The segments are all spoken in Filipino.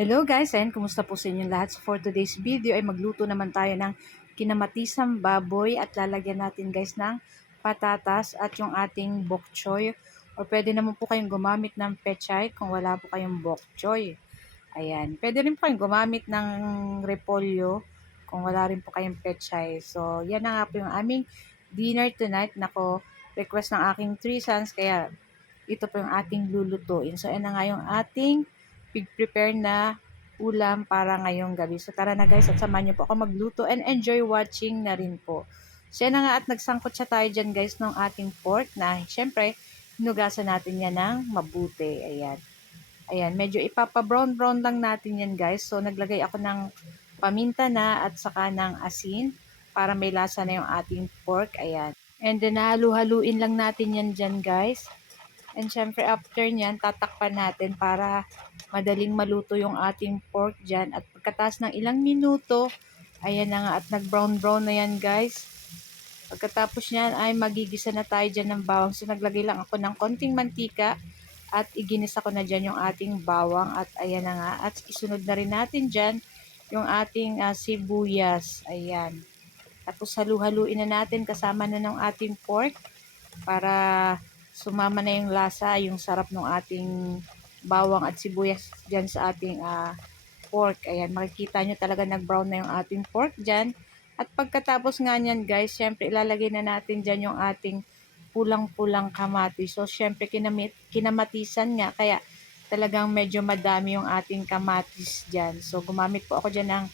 Hello guys, and kumusta po sa inyong lahat? So for today's video ay magluto naman tayo ng kinamatisang baboy at lalagyan natin guys ng patatas at yung ating bok choy. O pwede naman po kayong gumamit ng pechay kung wala po kayong bok choy. Ayan, pwede rin po kayong gumamit ng repolyo kung wala rin po kayong pechay. So yan na nga po yung aming dinner tonight. Nako, request ng aking 3 sons kaya ito po yung ating lulutuin. So yan na nga yung ating prepare na ulam para ngayong gabi. So tara na guys at samahan niyo po ako magluto and enjoy watching na rin po. So yan na nga at nagsangkot siya tayo dyan guys ng ating pork na syempre hinugasan natin yan ng mabuti. Ayan. Ayan, medyo ipapa-brown lang natin yan guys. So naglagay ako ng paminta na at saka ng asin para may lasa na yung ating pork. Ayan. And then halu-haluin lang natin yan dyan guys. And syempre after nyan, tatakpan natin para madaling maluto yung ating pork dyan. At pagkatapos ng ilang minuto, ayan na nga at nag-brown na yan guys. Pagkatapos nyan ay magigisa na tayo dyan ng bawang. So naglagay lang ako ng konting mantika at iginisa ko na dyan yung ating bawang. At ayan na nga at isunod na rin natin dyan yung ating sibuyas. Ayan. Tapos halu-haluin na natin kasama na ng ating pork para sumama na yung lasa, yung sarap ng ating bawang at sibuyas dyan sa ating pork. Ayan, makikita nyo talaga nag-brown na yung ating pork dyan. At pagkatapos nga nyan guys, syempre ilalagay na natin dyan yung ating pulang-pulang kamatis. So syempre kinamatisan nga, kaya talagang medyo madami yung ating kamatis dyan. So gumamit po ako dyan ng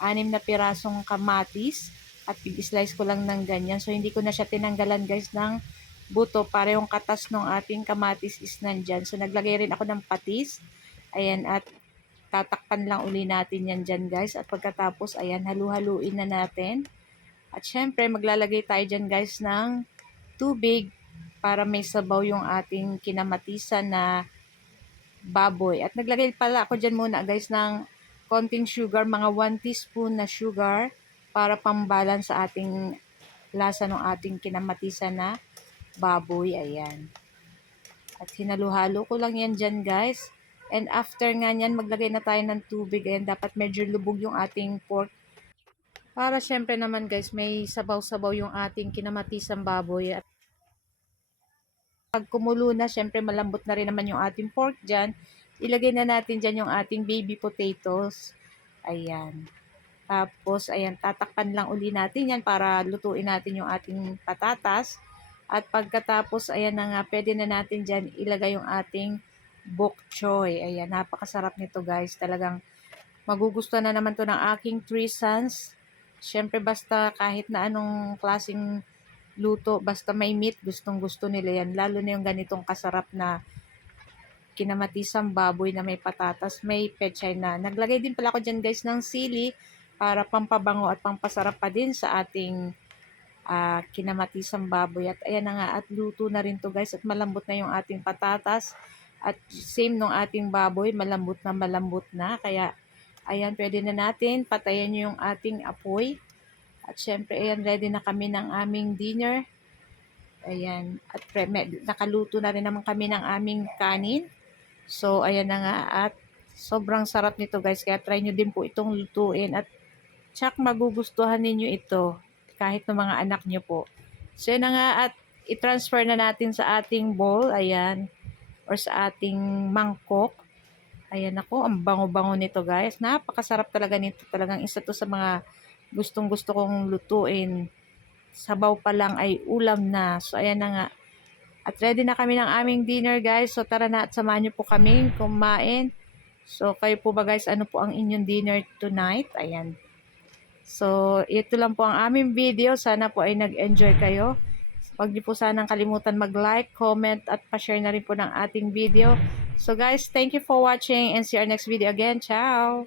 6 na pirasong kamatis at i-slice ko lang ng ganyan. So hindi ko na siya tinanggalan guys ng buto para yung katas ng ating kamatis is nandyan. So naglagay rin ako ng patis. Ayan at tatakpan lang uli natin yan dyan guys. At pagkatapos ayan halu-haluin na natin. At syempre maglalagay tayo dyan guys ng tubig para may sabaw yung ating kinamatisan na baboy. At naglagay pala ako dyan muna guys ng konting sugar, mga 1 teaspoon na sugar para pambalance sa ating lasa ng ating kinamatisan na baboy. Ayan. At hinalu-halo ko lang yan dyan guys. And after nga yan, maglagay na tayo ng tubig. Ayan, dapat medyo lubog yung ating pork. Para syempre naman guys, may sabaw-sabaw yung ating kinamatisang baboy. At pag kumulo na, syempre malambot na rin naman yung ating pork dyan. Ilagay na natin dyan yung ating baby potatoes. Ayan. Tapos, ayan, tatakpan lang uli natin yan para lutuin natin yung ating patatas. At pagkatapos, ayan na nga, pwede na natin dyan ilagay yung ating bok choy. Ayan, napakasarap nito guys. Talagang magugustuhan na naman to ng aking 3 sons. Siyempre, basta kahit na anong klaseng luto, basta may meat, gustong gusto nila yan. Lalo na yung ganitong kasarap na kinamatisang baboy na may patatas, may pechay na. Naglagay din pala ako dyan guys ng sili para pampabango at pampasarap pa din sa ating kinamatisang baboy. At ayan na nga, at luto na rin to guys at malambot na yung ating patatas. At same nung ating baboy, malambot na. Kaya ayan, pwede na natin patayin yung ating apoy. At syempre, ayan, ready na kami ng aming dinner. Ayan, at nakaluto na rin naman kami ng aming kanin. So, ayan na nga at sobrang sarap nito guys. Kaya try nyo din po itong lutuin at tsak magugustuhan ninyo ito kahit ng mga anak nyo po. So, yun na nga at i-transfer na natin sa ating bowl. Ayan. Or sa ating mangkok. Ayan ako. Ang bango-bango nito guys. Napakasarap talaga nito. Talagang isa to sa mga gustong-gusto kong lutuin. Sabaw pa lang ay ulam na. So, ayan na nga. At ready na kami ng aming dinner guys. So tara na at samahan niyo po kami kumain. So kayo po ba guys, ano po ang inyong dinner tonight? Ayan. So ito lang po ang aming video. Sana po ay nag-enjoy kayo. Huwag niyo po sanang kalimutan mag-like, comment at pa-share na rin po ng ating video. So guys, thank you for watching and see our next video again. Ciao!